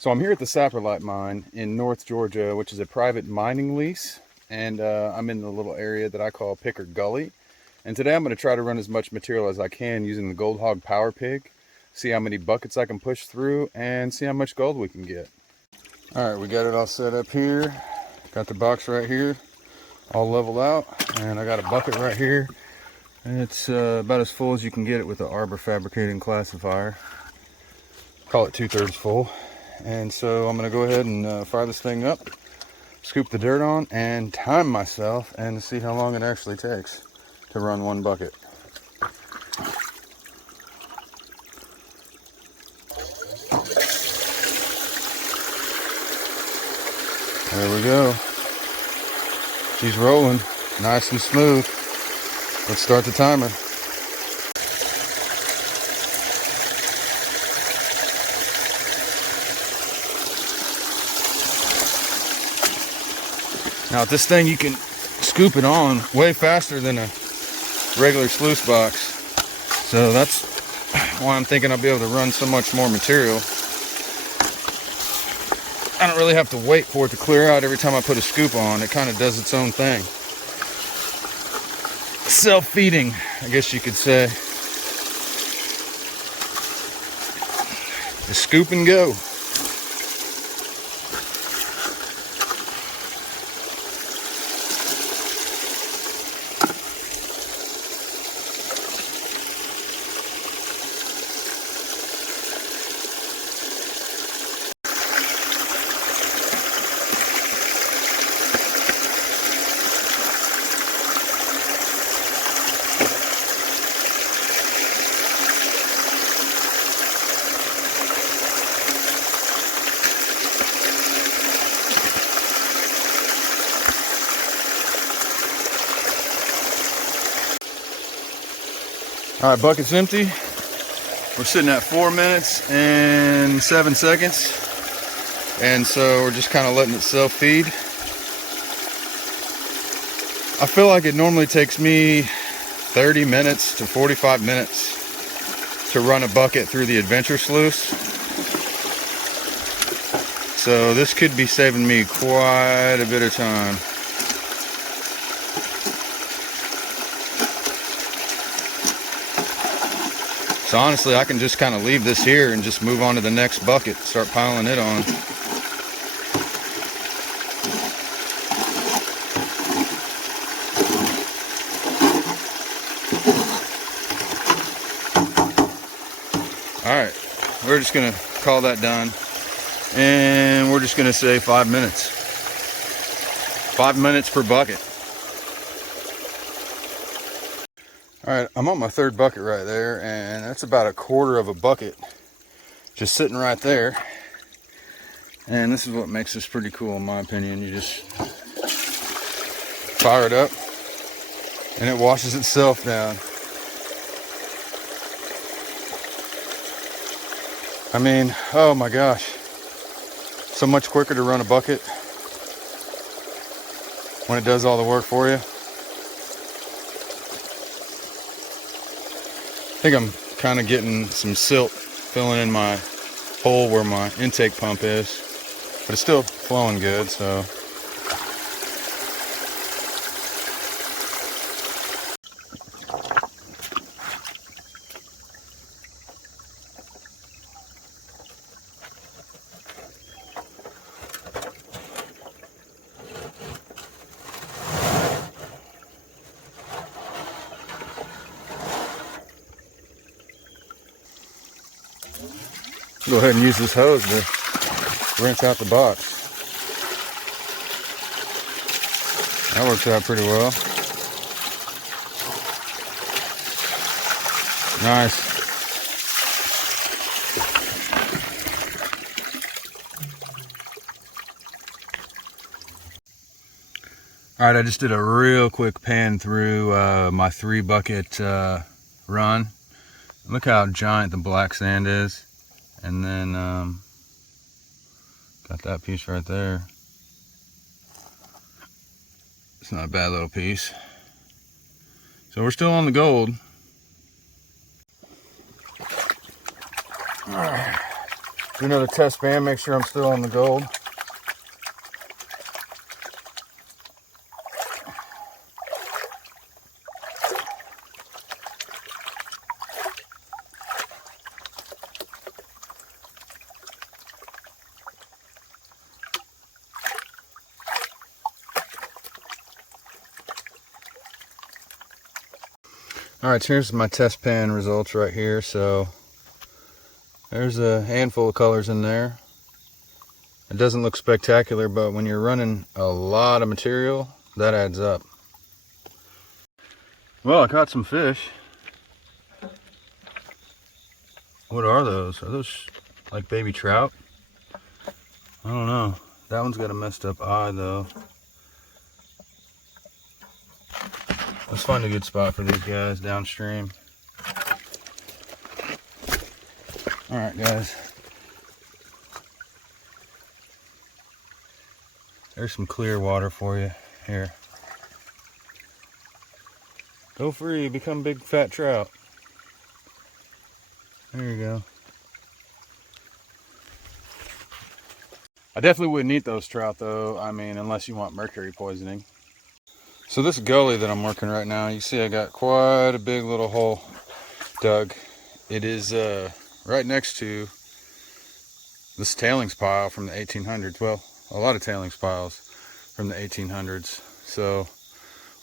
So I'm here at the Saprolite mine in North Georgia, which is a private mining lease. And I'm in the little area that I call Picker Gully. And today I'm going to try to run as much material as I can using the Gold Hog Power Pig. See how many buckets I can push through and see how much gold we can get. All right, we got it all set up here. Got the box right here, all leveled out. And I got a bucket right here. And it's about as full as you can get it with the Arbor Fabricating Classifier. Call it 2/3 full. And so I'm going to go ahead and fire this thing up, scoop the dirt on, and time myself and see how long it actually takes to run one bucket. There we go. She's rolling nice and smooth. Let's start the timer. Now with this thing you can scoop it on way faster than a regular sluice box. So that's why I'm thinking I'll be able to run so much more material. I don't really have to wait for it to clear out every time I put a scoop on. It kind of does its own thing. Self-feeding, I guess you could say. Just scoop and go. All right, bucket's empty. We're sitting at 4 minutes and 7 seconds. And so we're just kind of letting it self-feed. I feel like it normally takes me 30 minutes to 45 minutes to run a bucket through the Adventure Sluice. So this could be saving me quite a bit of time. So honestly, I can just kind of leave this here and just move on to the next bucket, start piling it on. All right, we're just gonna call that done. And we're just gonna say 5 minutes. 5 minutes per bucket. All right, I'm on my third bucket right there, and that's about a quarter of a bucket just sitting right there. And this is what makes this pretty cool in my opinion. You just fire it up and it washes itself down. I mean, oh my gosh, so much quicker to run a bucket when it does all the work for you. I think I'm kind of getting some silt filling in my hole where my intake pump is, but it's still flowing good, so. Go ahead and use this hose to rinse out the box. That works out pretty well. Nice. All right, I just did a real quick pan through my 3 bucket run. Look how giant the black sand is. And then got that piece right there. It's not a bad little piece. So we're still on the gold. All right. Do another test band, make sure I'm still on the gold. Alright, so here's my test pan results right here. So there's a handful of colors in there. It doesn't look spectacular, but when you're running a lot of material, that adds up. Well, I caught some fish. What are those? Are those like baby trout? I don't know. That one's got a messed up eye though. Let's find a good spot for these guys downstream. Alright guys. There's some clear water for you. Here. Go free, become big fat trout. There you go. I definitely wouldn't eat those trout though. I mean, unless you want mercury poisoning. So this gully that I'm working right now, you see I got quite a big little hole dug. It is right next to this tailings pile from the 1800s. Well, a lot of tailings piles from the 1800s. So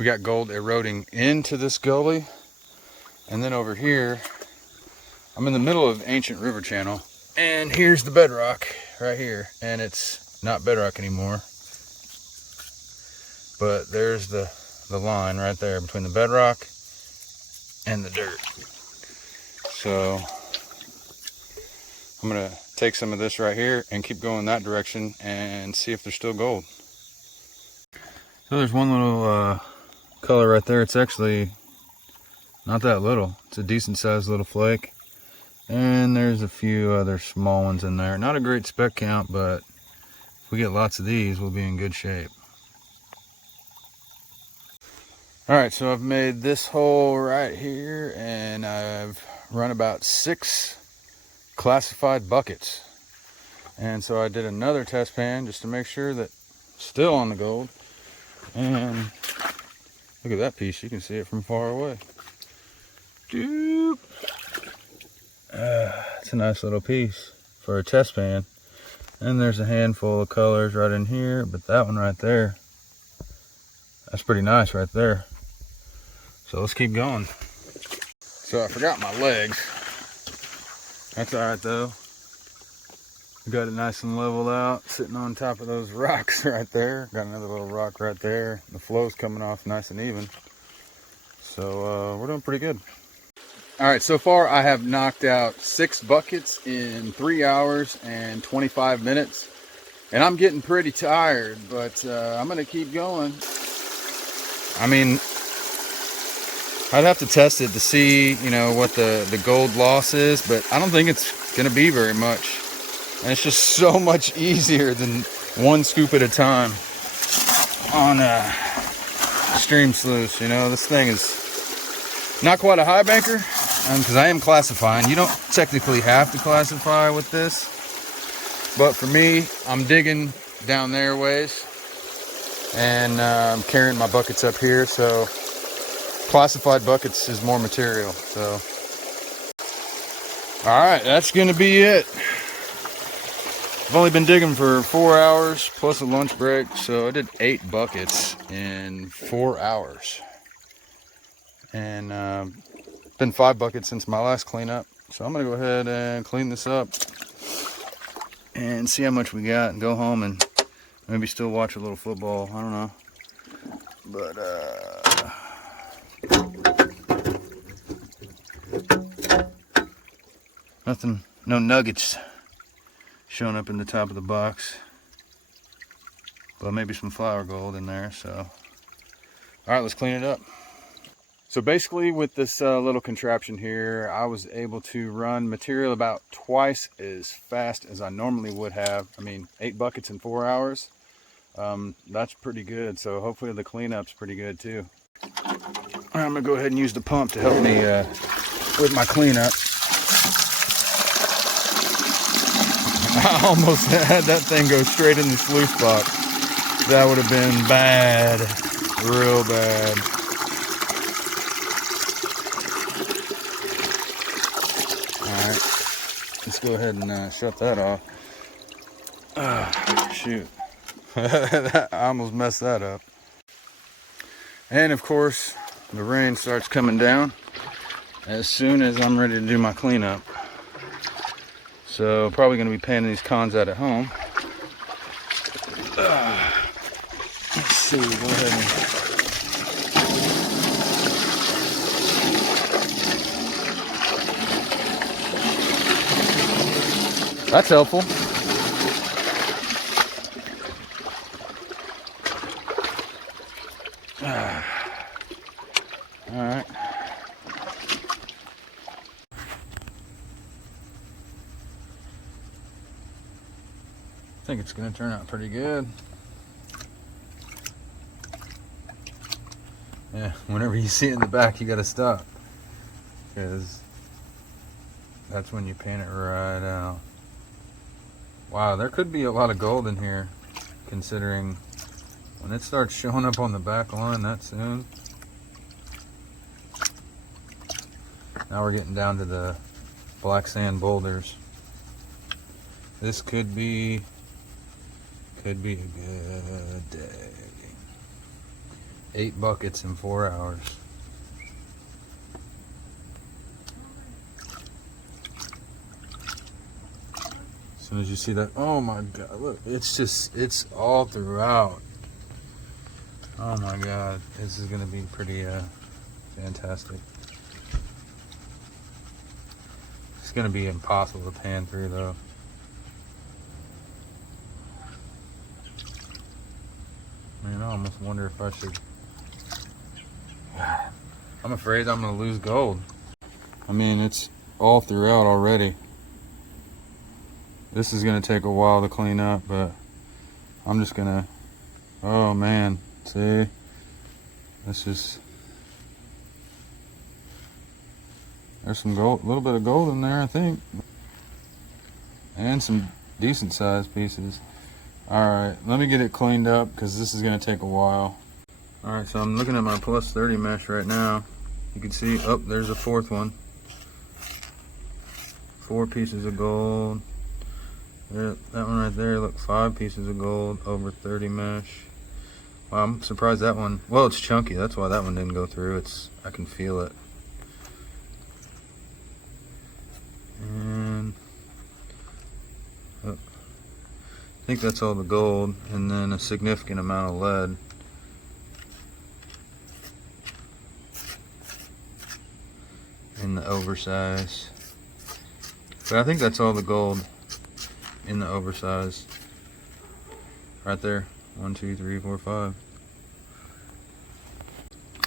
we got gold eroding into this gully. And then over here, I'm in the middle of ancient river channel. And here's the bedrock right here. And it's not bedrock anymore. But there's the line right there between the bedrock and the dirt. So I'm gonna take some of this right here and keep going that direction and see if there's still gold. So there's one little color right there. It's actually not that little. It's a decent sized little flake. And there's a few other small ones in there. Not a great speck count, but if we get lots of these, we'll be in good shape. Alright, so I've made this hole right here, and I've run about 6 classified buckets. And so I did another test pan just to make sure that it's still on the gold. And look at that piece, you can see it from far away. Doop. It's a nice little piece for a test pan. And there's a handful of colors right in here, but that one right there, that's pretty nice right there. So let's keep going. So I forgot my legs. That's alright though. We got it nice and leveled out, sitting on top of those rocks right there. Got another little rock right there. The flow's coming off nice and even. So we're doing pretty good. Alright, so far I have knocked out 6 buckets in 3 hours and 25 minutes. And I'm getting pretty tired, but I'm going to keep going. I mean, I'd have to test it to see, you know, what the gold loss is, but I don't think it's going to be very much. And it's just so much easier than one scoop at a time on stream sluice. You know, this thing is not quite a high banker, because I am classifying. You don't technically have to classify with this, but for me, I'm digging down there ways, and I'm carrying my buckets up here, so classified buckets is more material. So all right, that's gonna be it. I've only been digging for 4 hours plus a lunch break, so I did 8 buckets in 4 hours, and been 5 buckets since my last cleanup. So I'm gonna go ahead and clean this up and see how much we got and go home and maybe still watch a little football. I don't know, but nothing, no nuggets showing up in the top of the box, but maybe some flour gold in there. So all right, let's clean it up. So basically with this little contraption here, I was able to run material about twice as fast as I normally would have. I mean, 8 buckets in 4 hours, that's pretty good. So hopefully the cleanup's pretty good too. All right, I'm gonna go ahead and use the pump to help me with my cleanup. I almost had that thing go straight in the sluice box. That would have been bad. Real bad. Alright. Let's go ahead and shut that off. Shoot. I almost messed that up. And of course, the rain starts coming down as soon as I'm ready to do my cleanup. So probably going to be painting these cons out at home. Let's see, go ahead and... That's helpful. All right. I think it's going to turn out pretty good. Yeah, whenever you see it in the back, you got to stop, because that's when you paint it right out. Wow, there could be a lot of gold in here, considering when it starts showing up on the back line that soon. Now we're getting down to the black sand boulders. This could be a good day. 8 buckets in 4 hours. As soon as you see that, oh my God, look, it's all throughout. Oh my God, this is gonna be pretty fantastic. It's gonna be impossible to pan through though. Man, I almost wonder if I should. I'm afraid I'm gonna lose gold. I mean, it's all throughout already. This is gonna take a while to clean up, but I'm just gonna, oh man, see? There's some gold, a little bit of gold in there, I think. And some decent sized pieces. Alright, let me get it cleaned up because this is going to take a while. Alright, so I'm looking at my plus 30 mesh right now. You can see, oh, there's a fourth one. 4 pieces of gold. There, that one right there, look, 5 pieces of gold over 30 mesh. Wow, I'm surprised that one, well, it's chunky. That's why that one didn't go through. I can feel it. And I think that's all the gold, and then a significant amount of lead. In the oversize. But I think that's all the gold in the oversize. Right there. 1, 2, 3, 4, 5.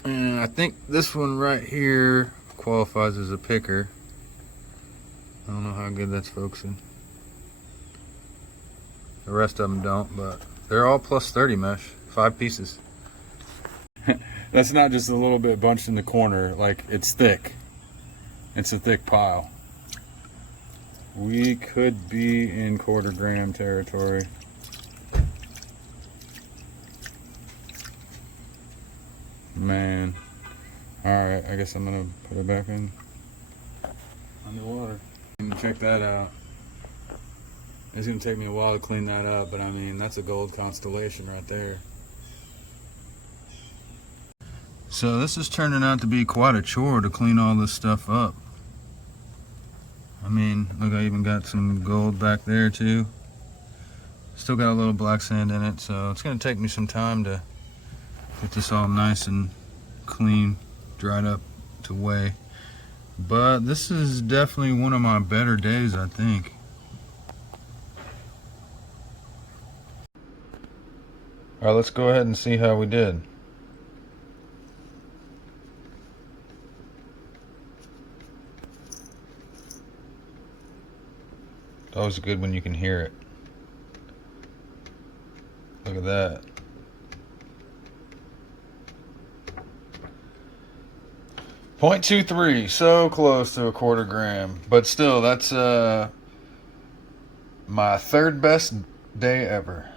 And I think this one right here qualifies as a picker. I don't know how good that's focusing. The rest of them don't, but they're all plus 30 mesh, 5 pieces. That's not just a little bit bunched in the corner, like it's thick. It's a thick pile. We could be in 1/4 gram territory. Man. Alright, I guess I'm gonna put it back in the water. And check that out. It's going to take me a while to clean that up, but I mean, that's a gold constellation right there. So this is turning out to be quite a chore to clean all this stuff up. I mean, look, I even got some gold back there too. Still got a little black sand in it, so it's going to take me some time to get this all nice and clean, dried up to weigh. But this is definitely one of my better days, I think. Alright, let's go ahead and see how we did. It's always good when you can hear it. Look at that. .23, so close to a 1/4 gram, but still, that's My third best day ever.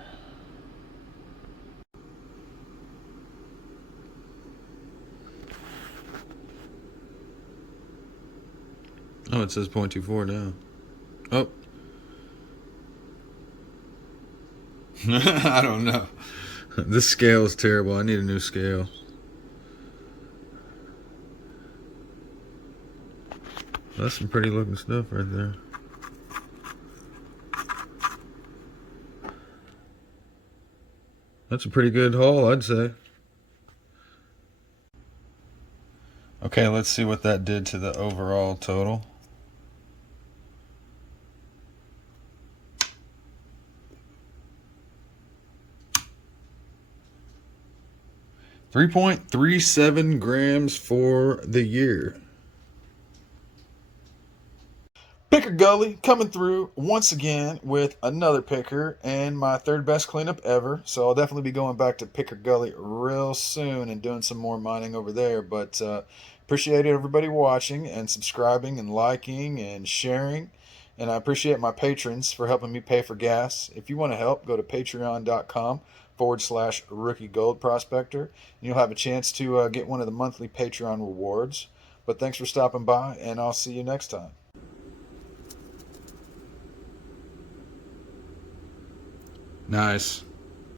Oh, it says 0.24 now. Oh. I don't know. This scale is terrible. I need a new scale. That's some pretty looking stuff right there. That's a pretty good haul, I'd say. Okay, let's see what that did to the overall total. $3.37 grams for the year. Picker Gully coming through once again with another picker and my third best cleanup ever. So I'll definitely be going back to Picker Gully real soon and doing some more mining over there. But appreciate everybody watching and subscribing and liking and sharing. And I appreciate my patrons for helping me pay for gas. If you want to help, go to patreon.com/rookie gold prospector. And you'll have a chance to get one of the monthly Patreon rewards. But thanks for stopping by, and I'll see you next time. Nice.